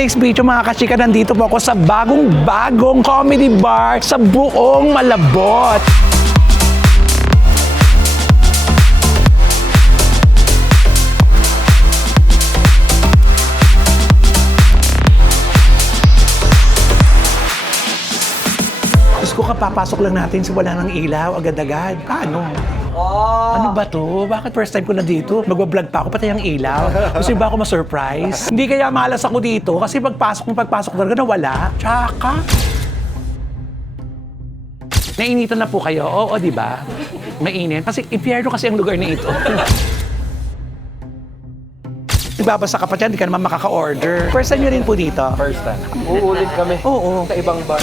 today's video mga kachika, nandito po ako sa bagong comedy bar sa buong Malabon. Diyos ko, kapapasok lang natin sa wala ng ilaw, agad-agad. Paano? Ano ba to? Bakit first time ko na dito? Magbablog pa ako, patay ang ilaw. Gusto ba ako ma-surprise? Hindi kaya malas ako dito kasi pagpasok talaga nawala. Tsaka. Nainitan na po kayo? Oo, di ba? Mainit. Kasi impyerno kasi ang lugar na ito. Ibabasa ka pa dyan, di ka naman makaka-order. First time nyo rin po dito? First time. Uulit kami. Oo. Sa ibang bar.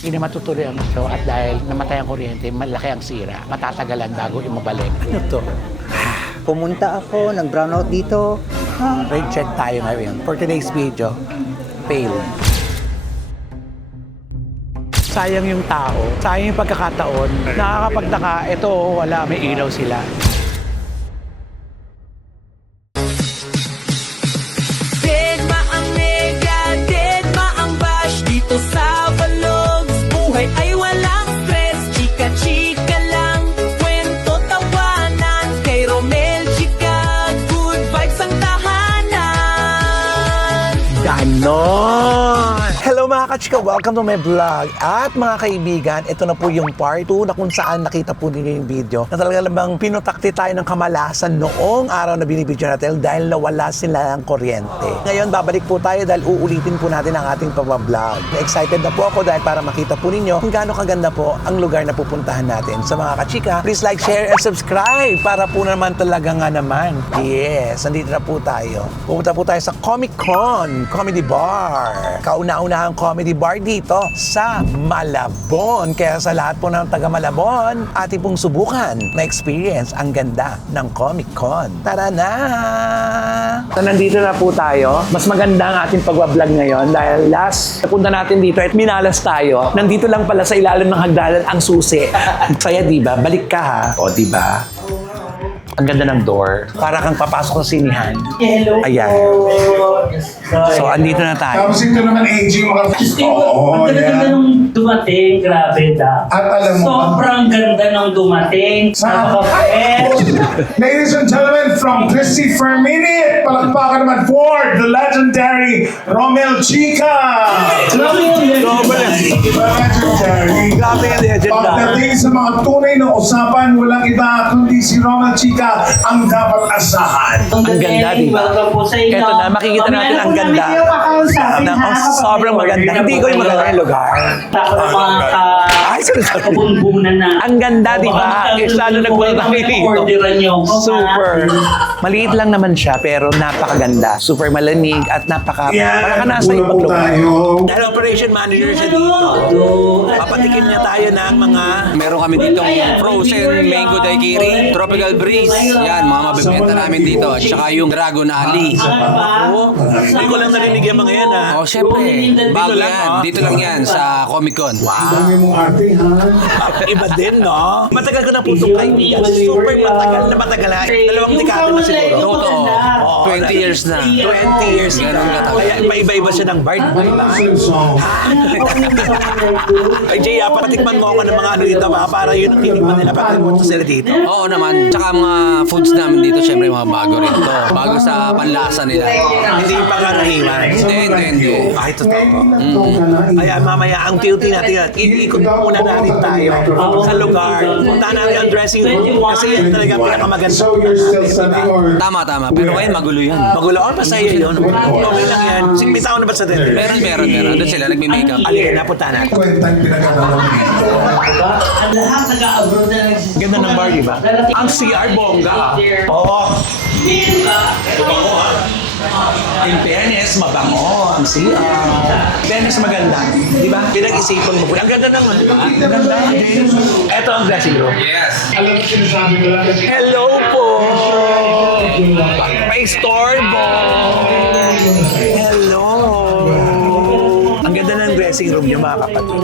Hindi na matutuloy ang show at dahil namatay ang kuryente, malaki ang sira. Matatagalan bago imabalik. Ano to? Pumunta ako, nag-brownout dito. Rate check tayo ngayon. For today's video, fail. Sayang yung tao. Sayang yung pagkakataon. Nakakapagtaka, ito wala, may ilaw sila. Deadma ang mega, deadma ang bash dito sa Balog. Buhay ay walang stress, chika-chika lang. Kwento tawanan, kay Romel Chika, good vibes ang tahanan. Ganon! Hello mga kachika, welcome to my vlog. At mga kaibigan, ito na po yung part 2 na kung saan nakita po ninyo yung video na talaga namang pinutakti tayo ng kamalasan noong araw na binibidyo natin dahil nawala sila ng kuryente. Ngayon, babalik po tayo dahil uulitin po natin ang ating pag-vlog. Excited na po ako dahil para makita po ninyo kung gaano kaganda po ang lugar na pupuntahan natin. Sa mga kachika, please like, share, and subscribe para po naman talaga nga naman. Yes, nandito na po tayo. Pupunta po tayo sa Comic Con Comedy Bar. Kauna-unahang comedy bar dito sa Malabon. Kaya sa lahat po ng taga Malabon, ating pong subukan ma-experience ang ganda ng Comic Con. Tara na! So, nandito na po tayo. Mas maganda ang ating pag-vlog ngayon dahil last napunta natin dito at minalas tayo. Nandito lang pala sa ilalim ng hagdanan ang susi. Saya, diba? Balik ka ha. O, diba? Ang ganda ng door. Para kang papasok sa sinihan. Hello. Ayan. So, andito na tayo. Tapos ito naman aging mga... Ang ganda nung dumating, grabe da. At alam mo, Sobrang ganda nung dumating. Napaka-fresh. Ladies and gentlemen, from Christy Fermini, palakpakan naman for the legendary Romel Chica! Legendary. Grabe yung legend na. Pagdating sa mga tunay na usapan, walang iba kundi si Romel Chica ang dapat asahan. Ang ganda, di ba? Welcome po sa inyo. Ito na, makikita natin ang ganda. Sobrang maganda. Hindi ko yung maganda yung lugar. Ako na mga Ay, sorry. kabunbunan na. Ang ganda, di ba? Eh, lalo nagpunta kami dito. Orderan niyo ako. Super. Maliit lang naman siya, pero napakaganda. Super malamig at napaka... Para ka nasa una ibang po lugar. tayo. Dahil operation manager siya dito, papatikin niya tayo ng mga... Meron kami ditong frozen mango daiquiri, tropical breeze. Yan, mga mabibenta namin dito. At saka yung Dragon Ali. Hindi ko lang narinig yung mga yan, ha? Oh, syempre. Bago lang, yan. oh. Dito lang yan sa Comic Con. Dami mong arte, ha? Iba din, no? Matagal ko na po itong kaibigan. Super matagal na matagal. Dalawang dekada na siguro. Totoo. 20 years na. 20 years na. Ganun katagal. Kaya iba-iba siya ng bar. Ay, Jay, patikman mo ako ng mga ano dito, para yun ang tinikman nila pag pumunta sila dito. Oo naman. Tsaka mga foods namin dito, syempre mga bago rin to. Bago sa panlasa nila. Hindi pa karaniwan. Hindi. Ay, totoo. Kaya mamaya, ang duty natin, ikot muna natin tayo sa lugar. Punta natin ang dressing room kasi yan talaga pinakamaganda. So you're still studying or... Tama. Pero ngayon magulo yan. Magulo ako, masaya yun. Okay lang yan. May tao na ba sa dito? Meron. Doon sila nagme-makeup. Alin, napunta natin. Kwentang pinagkakaroon dito. Ang lahat nag-abroad na nagsisip. Ganda ng bar, di ba? Ang CR bongga. Oo. Mabango, ha? In fairness, mabango ang CR. Fairness, maganda. Di ba? Pinag-isipan mo. Ang ganda naman. Ang ganda. Ito ang dressing room. Yes. Alam mo sinasabi ko lang kasi... Hello po! May store bo! Hello! Ang ganda ng dressing room niyo, mga kapatid.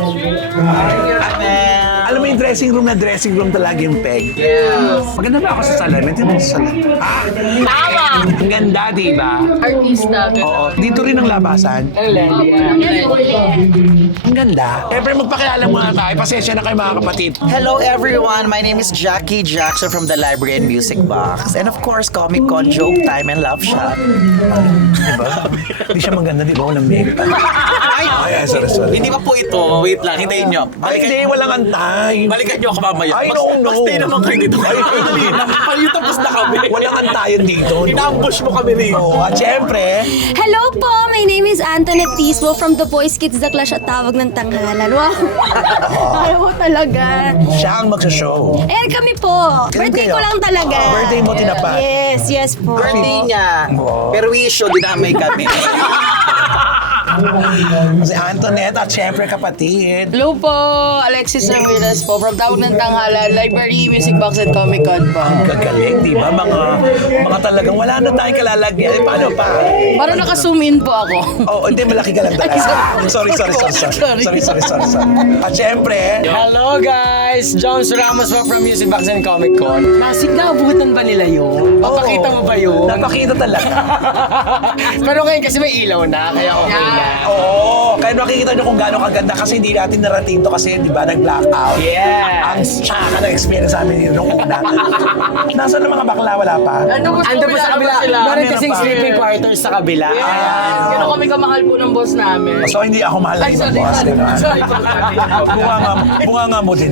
Alam Alam mo yung dressing room talaga yung peg. Yes. Maganda ba ako sa salamin? Tingnan mo sa salamin. Tama! Ang ganda, di ba? Artista. Oo. Dito rin ang labasan. Ang ganda. Siyempre, magpakilala muna tayo. Pasensya na kayo mga kapatid. Hello everyone, my name is Jackie Jackson from the Library and Music Box. And of course, Comic Con, Joke Time, and Love Shot. Diba? Hindi siya maganda, di ba? Walang makeup. Ay, sorry. Hindi pa po ito. Wait lang, hintayin nyo. Ay, hindi. Walang antay. Balikan nyo ako mamaya. Ay, no. Stay naman kayo dito. Ay, Ay, tapos na kami. walang antayan dito. Inambush mo kami rito. Oo, at syempre, Hello po! My name is Antoinette Tismo from The Boys Kids The Clash at Tawag ng Tanghalan. Wow! Ayaw mo talaga. siya ang magsashow. Eh, kami po. Birthday ko lang talaga. Birthday mo tinapad. Yes po. Birthday niya. Pero we show dinamay kami. Si Antoinette at syempre kapatid. Hello po! Alexis Ramirez po from Tawag ng Tanghalan, Library, Music Box at Comic Con po. Gagaling, di ba? Mga talagang wala na tayong kalalagyan. Eh, paano pa? Parang naka-zoom in po ako. Oh, hindi, malaki ka lang talaga. Sorry. At syempre, Hello guys! Jones Ramos po from Music Box and Comic Con. Naabutan ba nila yun? Papakita mo ba yun? napakita talaga. Pero ngayon kasi may ilaw na, kaya okay na. Oo, kaya makikita nyo kung gaano kaganda kasi hindi natin narating to kasi di ba nag-blackout. Yes! Ang tsaka ng experience namin dito nung una. Nasaan ang mga bakla? Wala pa? Ando pa sa kabila. Meron kasing sleeping quarters sa kabila. Gano'n kami kamahal po ng boss namin. So hindi ako mahal na ibang boss. Sorry. Bunga nga mo din.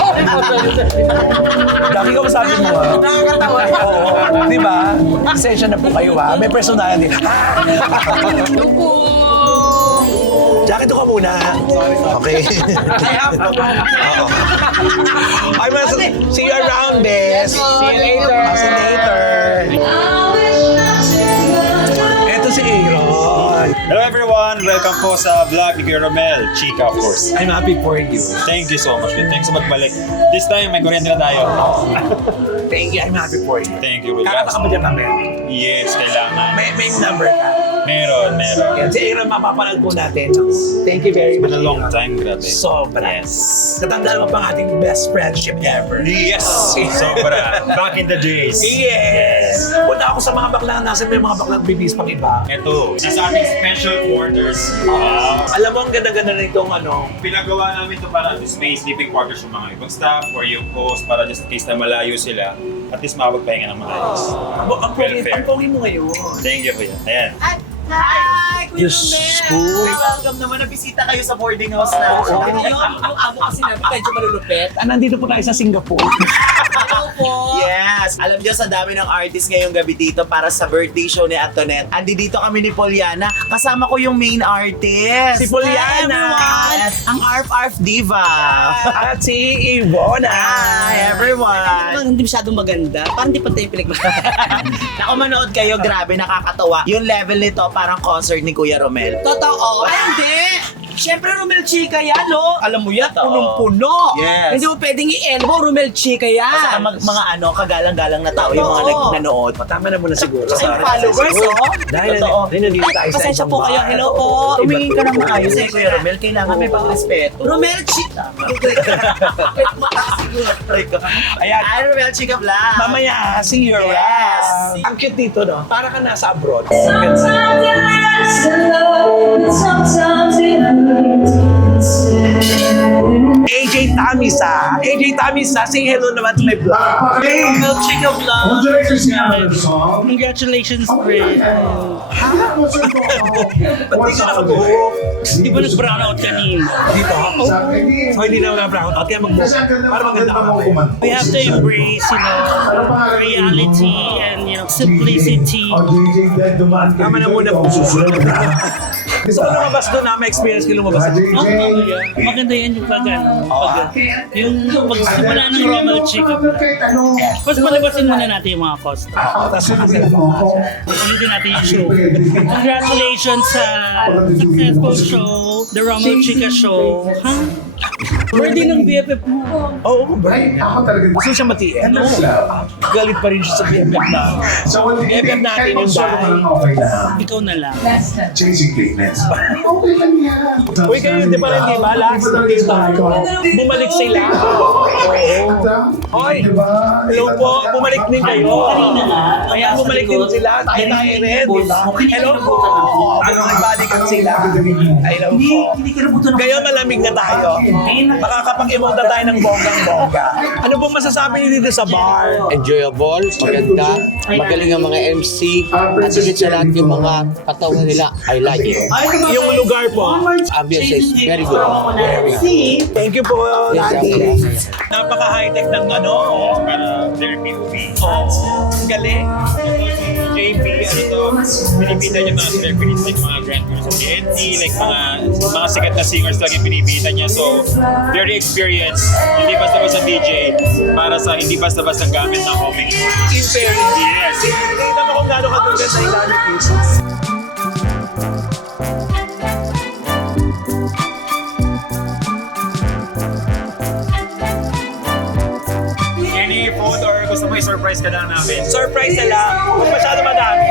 Daki ka masabi mo ha? Nakakatawa. Oo, di ba? Pasensya na po kayo ha. May personality. Hello po! Jacket ka muna. Okay. Oo. Ay, see you around, bes. See you later. See you later. Ito si Aaron. Hello everyone! Welcome po sa vlog ni Kuya Romel, Chika of course. I'm happy for you. Thank you so much. Thanks sa magbalik. This time, may kuryente na tayo. Thank you. I'm happy for you. Thank you. Will. Kakata ka ba dyan kami? Yes, kailangan. May number ka. Meron. Yan, si Aaron, mapapanood po natin. Thank you very It's been much. a long time, grabe. Sobra. Yes. Katandaan mo pang ating best friendship ever. Yes! Sobra. Back in the days. Yes! Punta ako sa mga bakla. Nasa may mga baklang bibis pang iba. Ito, nasa ating special quarters. Wow. Alam mo, ang ganda-ganda na itong ano. Pinagawa namin ito para at least may sleeping quarters yung mga ibang staff or yung host para just in case na malayo sila, at least makapagpahinga ng maayos. Ang pogi mo ngayon. Thank you, Kuya. Ayan. Hi! Diyos ko. Welcome naman na bisita kayo sa boarding house natin. Yung amo kasi namin medyo malulupit. Nandito po tayo sa Singapore. Hello po! Yes! Alam niyo, sa dami ng artist ngayong gabi dito para sa birthday show ni Antoinette. Andi dito kami ni Poliana. Kasama ko yung main artist. Si Poliana. Hi, everyone! Yes. Ang Arf Diva. At si Ivona. Hi, everyone! Hindi masyadong maganda. Parang di pa tayo pinagmahal. Naku, manood kayo. Grabe, nakakatawa. Yung level nito, parang concert ni Kuya Romel. Totoo? Ay, hindi! Siyempre, Romel Chica yan, no? Alam mo yan, Totoo. punong-puno. Yes. Hindi mo pwedeng i-elbow, Romel Chica yan. Saka mga ano, kagalang-galang na tao yung mga Totoo. nanonood. Tama na muna siguro. Ay, followers, oh. Dahil Totoo. nandito tayo sa Pasensya isang po kayo. bar. Hello po. Tumingin ka ng maayos eh, Kuya Romel. Kailangan may pang-respeto. Romel Chica. Ayan. Ay, Romel Chica Vlog. Mamaya, see you Yes. around. Ang cute dito, no? Para ka nasa abroad. AJ Tamisa, say hello naman to my vlog. Chica vlog. Congratulations nga on the song. Congratulations, Fred. What's up? Di ba nag-brown out kanina? Dito. So, hindi na mga brown out. Kaya mag-book. Para maganda ka. We have to embrace, reality and, simplicity. Tama na muna po. Gusto ko lumabas doon na may experience ko lumabas. Maganda yan yung yung magsimula ng Romel Chica. Mas malabasin muna natin yung mga costume. Tapos Ulitin natin yung show. Congratulations sa successful show, the Romel Chica Show. Birthday ng BFF mo. Oo, bro. Ako talaga. Gusto siya matiin. Ano sila? Galit pa rin siya sa BFF na. So, BFF natin yung bahay. Okay na. Ikaw na lang. Chasing greatness. Okay lang yan. Uy, kayo hindi pa rin, di ba? Last na dito tayo. Bumalik sila. Hoy, hello po. Bumalik din kayo. Kaya bumalik din sila. Tayo tayo rin, di ba? Hello po. Nagbalikan sila. Hello po. Kayo malamig na tayo. Makakapag-emote na tayo ng bonggang-bongga. Ano pong masasabi niyo dito sa bar? Enjoyable, maganda, magaling ang mga MC, at higit sa lahat yung mga katawan nila, I like it. Yung lugar po. Ambience is very good. Thank you po, Daddy. Napaka-high-tech ng ano. Para their POV. Oh, ang galing. JP, ano to, pinipita niya mga celebrities like mga Grand Tours of TNT, like mga sikat na singers talaga yung pinipita niya. So, very experienced. Hindi basta-basta DJ, para sa hindi basta-basta gamit ng comic. In fairness. Yes. Tingnan mo kung gaano katulad sa ilalim is. Any food or gusto mo i-surprise ka lang namin? Surprise na lang. Huwag masyado madami.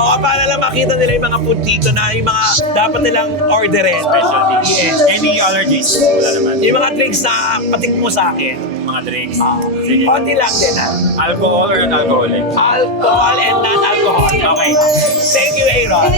O, para lang makita nila yung mga food dito na yung mga dapat nilang orderin. Specialty. Yes. Any allergies? Wala naman. Yung mga drinks na patik mo sa akin. Mga drinks. Sige. Konti lang din ha. Alcohol or non-alcoholic? Alcohol and non-alcohol. Okay. Thank you, Aaron.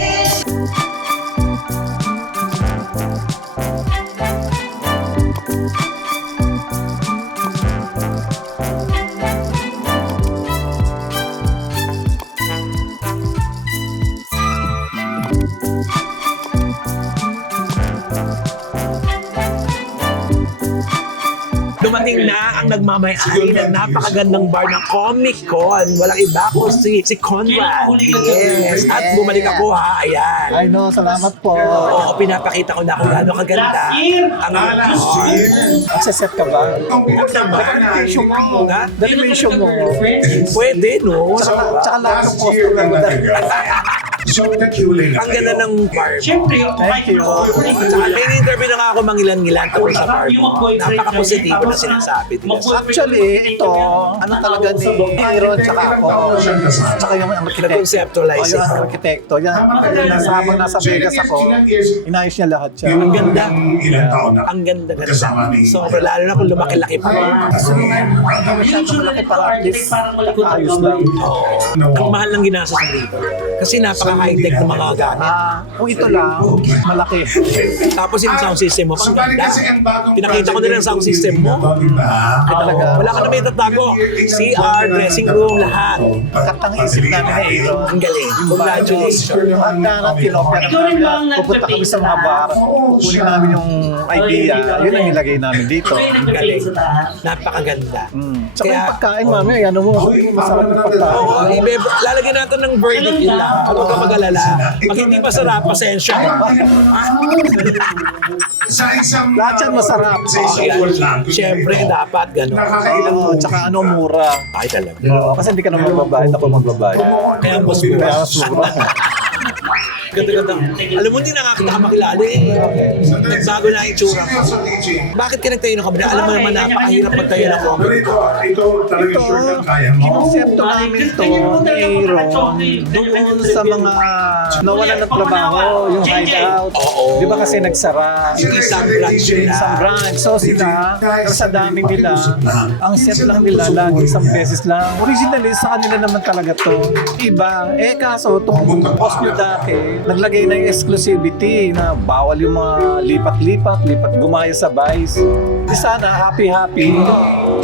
Dumating na ang nagmamay-ari ng napakagandang bar ng Comic Con. Walang iba ko si Conrad. Yes. At bumalik ako ha. Ayan. Ay no, salamat po. Oo, pinapakita ko na kung gaano kaganda ang bar. Magsaset ka ba? Documentation mo. Ha? Documentation mo. Pwede, no? Tsaka lahat ng customer mo dahil. So, nag-iulay na Ang ganda ng bar mo. Siyempre, yung Thank you. Tsaka may interview na nga ako mangilan-ngilan tungkol sa bar mo. Napaka-positibo na sinasabi nila. Actually, ito, ano talaga ni Aaron tsaka ako. Tsaka yung arkitekto. Nag-conceptualize O, yung ito. arkitekto. Yan, habang nasa Vegas ako, inayos niya lahat siya. Ang ganda. Ilang taon na. Ang ganda ganda. Kasama ni- Sobra lalo na kung lumaki-laki pa. Hindi masyadong malaki para at least ayos lang. Ang mahal ng ginasa sa dito. Kasi napaka-high-tech ng mga gamit. Kung ito lang, malaki. Tapos yung sound system mo, pang ganda. Pinakita ko nila ang sound system mo. Ay talaga. Wala ka na may tatago. CR, dressing room, lahat. Katang isip namin na Aaron. Ang galing. Congratulations. Yung handa na tinopya namin. Pupunta kami sa mga bar. Kunin namin yung idea. Yun ang nilagay namin dito. Ang galing. Napakaganda. Tsaka yung pagkain, mami, ano mo, masarap yung pagkain. Oo, lalagyan natin ng verdict yun lang. Huwag ka mag-alala. Pag hindi masarap, pasensya. Sa isang... Lahat yan masarap. Sa isang word lang. Siyempre, dapat gano'n. Nakakailang Oo, tsaka ano, mura. Ay, talaga. Oo, kasi hindi ka naman magbabayad, ako magbabayad. Kaya mas Kaya mas mura. Ganda-ganda. Alam mo, hindi nakakita ka makilala eh. Nagbago na ang itsura ko. Bakit ka nagtayo ng kabila? Alam mo naman napakahirap magtayo ng kabila. Ito talaga sure na kaya mo. Konsepto namin to ni Aaron doon sa mga nawalan ng trabaho, yung hideout. Di ba kasi nagsara? Isang branch yun. Isang branch. So sila, sa dami nila, ang set lang nila lagi isang beses lang. Originally, sa kanila naman talaga to. Iba. Eh kaso, itong boss nyo dati, naglagay na yung exclusivity na bawal yung mga lipat-lipat, gumaya sa Vice. Di sana, happy-happy.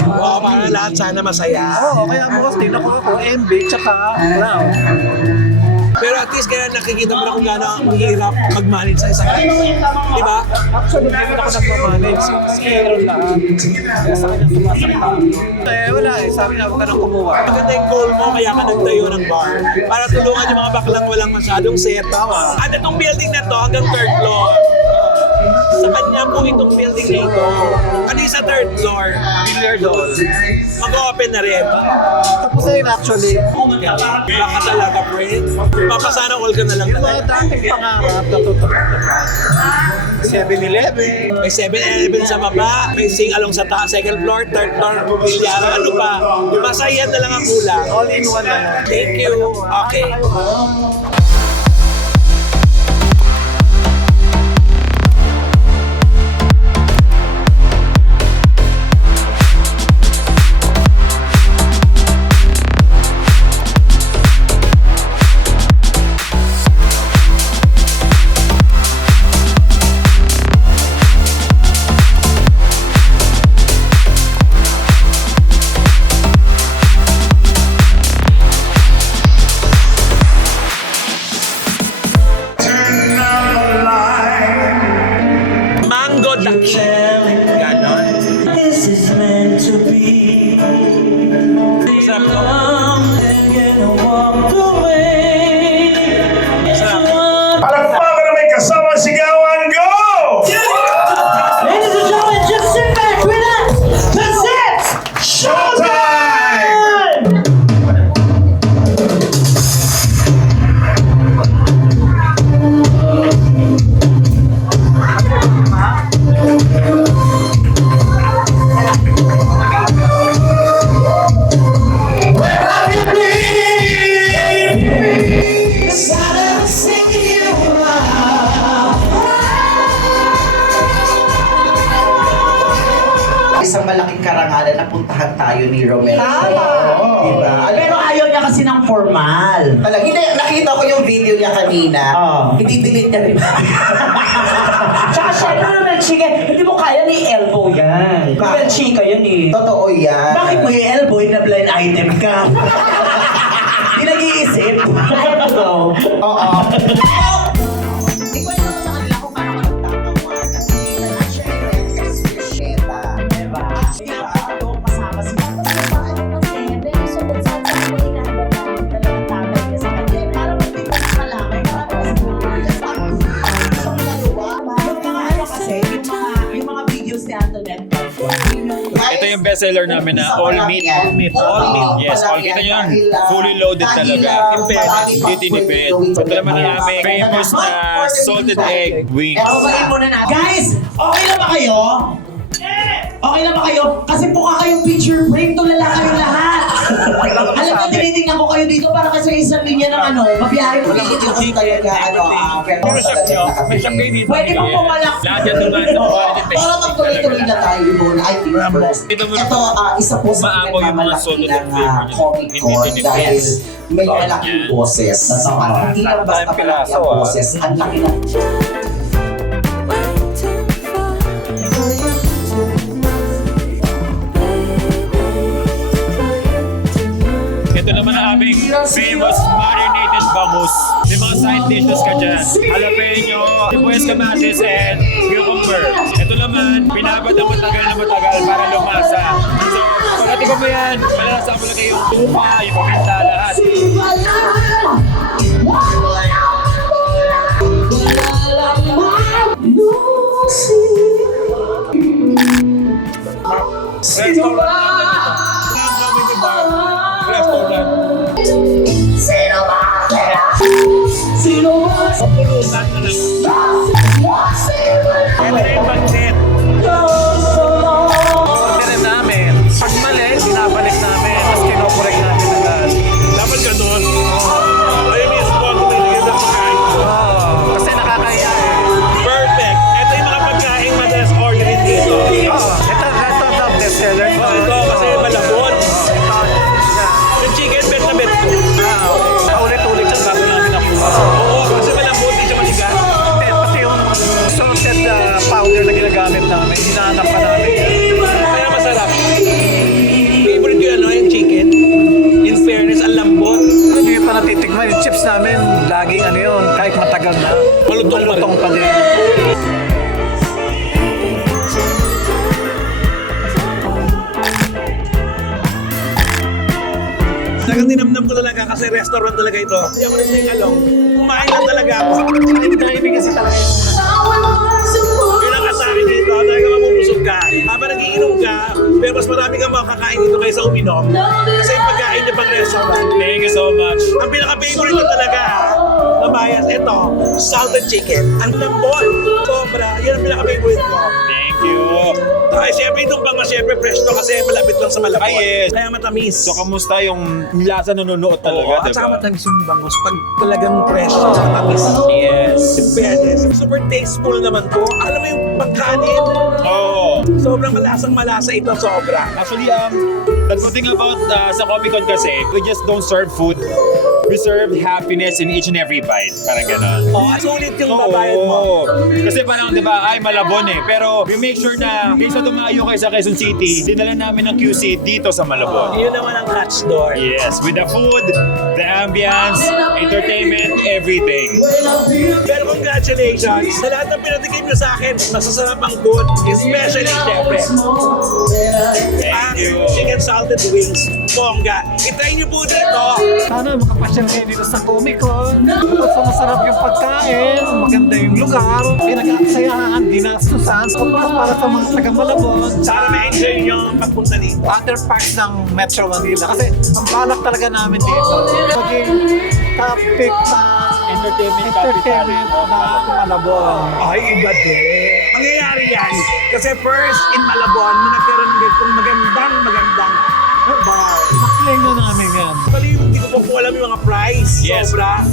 Oo, para lahat sana masaya. Oo, kaya bukas din ako, MB, tsaka Brown. Pero at least kaya nakikita mo na kung gaano ang hirap mag-manage sa isang di ba? Actually, hindi ako nagmamanage. Si Aaron lang. Kaya sa kanya sumasakta. Eh, wala eh. Sabi na, huwag ka nang kumuha. Maganda yung goal mo, kaya ka nagtayo ng bar. Para tulungan yung mga baklang walang masyadong set. Tama. At itong building na to, hanggang third floor. Sa kanya po itong building na ito. Ano yung sa third floor? Billiard hall. Mag-open na rin. Tapos na yun actually. Baka talaga, friend. Papasana all ka na lang Yung mga talaga. dating pangarap natutupad naman. 7-Eleven. May 7-Eleven sa baba, may sing-along sa second floor, third floor, bilyara, ano pa. Masaya na lang ang kulang. All in one na yan. Thank you. Okay. Mango Ducky. Ganon. Masarap to. Masarap. Palakpakan na may kasama sigawan, go! Ladies and gentlemen, just sit back, relax. That's it. Showtime! Isang malaking karangalan na puntahan tayo ni Romel. Tama. Diba? Pero ayaw niya kasi ng formal. Alam, hindi, nakita ko yung video niya kanina. Hindi-delete niya rin. Tsaka syempre naman, chika, hindi mo kaya ni elbow yan. Well, chika yan eh. Totoo yan. Bakit mo yung elbow na blind item ka? Hindi nag-iisip. Oo. Ito yung bestseller namin na all meat. All meat. Yes, all kita nyo yan. Fully loaded talaga. In fairness, hindi tinipid. Ito naman na namin famous na salted egg wings. Guys, okay na ba kayo? Okay na ba kayo? Kasi mukha kayong picture frame, tulala kayo lahat. Alam mo, tinitingnan ko kayo dito para kasi isang linya ng ano, mabiyahe ko dito kasi talaga, Pero chef nyo, may chef kayo dito. Pwede mo pumalak. Lahat yan doon sa quality taste. Para magtuloy-tuloy na tayo doon, I think first. Ito, isa po sa Maapaw yung mga pinagmamalaki solid ng flavor. Comic Con Hindi dahil tinipid. may malaking boses. Hindi lang basta malaki ang boses, ang laki ng Ito naman ang aming famous marinated bangus. May mga side dishes ka dyan. Jalapeno, sibuyas kamatis, and cucumber. Ito naman, binabad na matagal para lumasa. So, pagkatipan mo yan, malalasa mo lang yung tupa, yung paminta, lahat. Kapulutan na lang. Ito yung pancit. Orderin namin. Pag mali, binabalik namin. Tapos kinokorek namin agad. Dapat ganun. Ay, mismo ako may ligay ng pagkain. Kasi nakakaya eh. Perfect. Ito yung mga pagkain madalas orderin dito. Ito ang bestseller. Ito kasi malabot. Yung chicken bet na bet. Paulit-ulit ang bago namin nakuha. Oo, kasi malabot. Hindi siya maligas. Pati yung salted powder na ginagamit namin, hinahanap pa namin. Kaya masarap. Favorite yung ano, yung chicken. In fairness, ang lambot. Hindi pa natitikman. Yung chips namin, laging ano yun, kahit matagal na. Malutong pa din. Talagang dinamdam ko talaga kasi restaurant talaga ito. Hindi ako rin along. Kumain lang talaga ako. Hindi kasi talaga yun. talaga mabubusog ka. Habang nagiinom ka, pero mas marami kang makakain dito kaysa uminom. Kasi yung pagkain niya pag restaurant. Thank you so much. Ang pinaka-favorite ko talaga, na bias, ito, salted chicken. Ang lambot, sobra. Yan ang pinaka-favorite ko. Thank you. Ay, siyempre itong bango, siyempre fresh to kasi malapit lang sa Malabon. Ay, yes. Kaya matamis. So, kamusta yung lasa nununuot talaga, At saka diba? matamis yung bangus. Pag talagang fresh, matamis. Yes. Fairness. Super tasteful naman to. Alam mo yung pagkanin, Oh. sobrang malasa ito, sobra. Actually, the good thing about sa Comic Con kasi, we just don't serve food. We serve happiness in each and every bite. Parang gano'n. Oh, sulit yung babayad mo. Oo. Kasi parang, di ba, ay Malabon eh. Pero we make sure na kaysa dumayo kayo sa Quezon City, dinala namin ng QC dito sa Malabon. Yun naman ang catch door. Yes, with the food, the ambience, entertainment, everything. Pero congratulations sa lahat ng pinatikim nyo sa akin. Masasarap ang food, especially syempre. Thank you. Chicken salted wings. Bongga. Itry nyo po dito. Sana makapasyal kayo dito sa Comic Con. Bukod sa masarap yung pagkain, maganda yung lugar, pinag-aaksayahan, dinastusan, para sa mga taga-Malabon. Sana ma-enjoy nyo ang pagpunta dito. Water parks ng Metro Manila. Kasi ang balak talaga namin dito, maging topic sa Entertainment entertainment na Malabon. Ay, iba din. Mangyayari yan. Kasi first in Malabon, na nagkaroon ng ganitong magandang bar. Naklaim na namin yan. Actually, hindi ko po alam yung mga price. Yes. Sobra.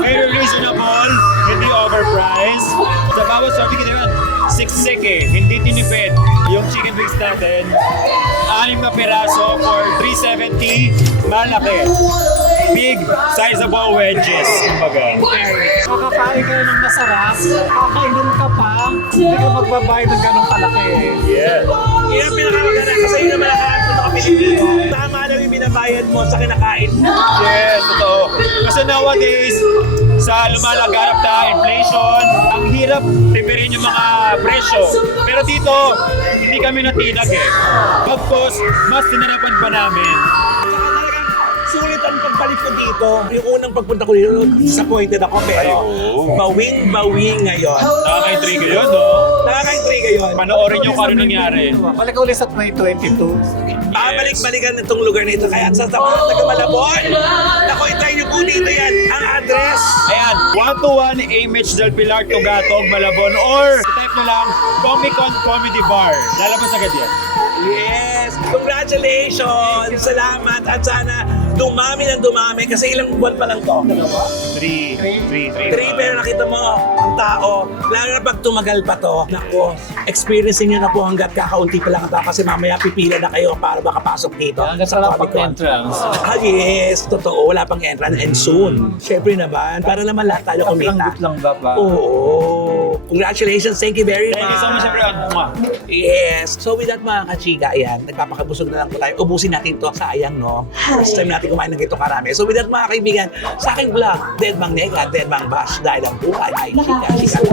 Very reasonable, hindi overpriced. Sa bawat serving naman, siksik eh, hindi tinipid. Yung chicken wings natin, 6 na piraso for $3.70, malaki. Big, sizable wedges, kumbaga. Makakain kayo ng masarap, kakainom ka pa, hindi ka magbabayad ng ganong kalaki. Yeah. Yan ang pinakamaganda kasi yun naman ang mga Pilipino. Tama lang yung binabayad mo sa kinakain mo. Yes, totoo. Kasi nowadays, sa lumalaganap na inflation, ang hirap tipirin yung mga presyo. Pero dito, hindi kami natinag eh. Of course, mas tinarapan pa namin. Saka talagang sulit ang pagbalik ko dito. Yung unang pagpunta ko dito, disappointed ako pero bawing-bawing ngayon. Nakaka-intriga yun, no? Nakaka-intriga yun. Panoorin nyo kung ano nangyari. Balik ulit sa 2022. Babalik-balikan itong lugar na ito. Kaya sa mga taga-Malabon, ako itry niyo po dito yan. Ang address. Ayan, 121 AMH Del Pilar, Tugatog, Malabon, or type nyo lang, Comic Con Comedy Bar. Lalabas agad yan. Yes! Congratulations! Salamat at sana dumami ng dumami kasi ilang buwan pa lang to. Dalawa? 3 pero nakita mo ang tao, lalo na pag tumagal pa to, naku, experiencing nyo na po hanggat kakaunti pa lang ang tao kasi mamaya pipila na kayo para makapasok dito. Hanggang sa Comic Con. entrance. Ah, yes, totoo. Wala pang entrance and soon. Siyempre naman, para naman lahat tayo kumita. Lang ba pa? Oo. Congratulations. Thank you very much. Thank you so much, everyone. Mwah. Yes. So with that mga kachika, ayan, nagpapakabusog na lang po tayo. Ubusin natin to. Sayang, no? First time natin kumain ng ganito karami. So with that mga kaibigan, sa aking vlog, Dead Mang Nega, Dead Mang Bash, dahil ang buhay ay chika-chika.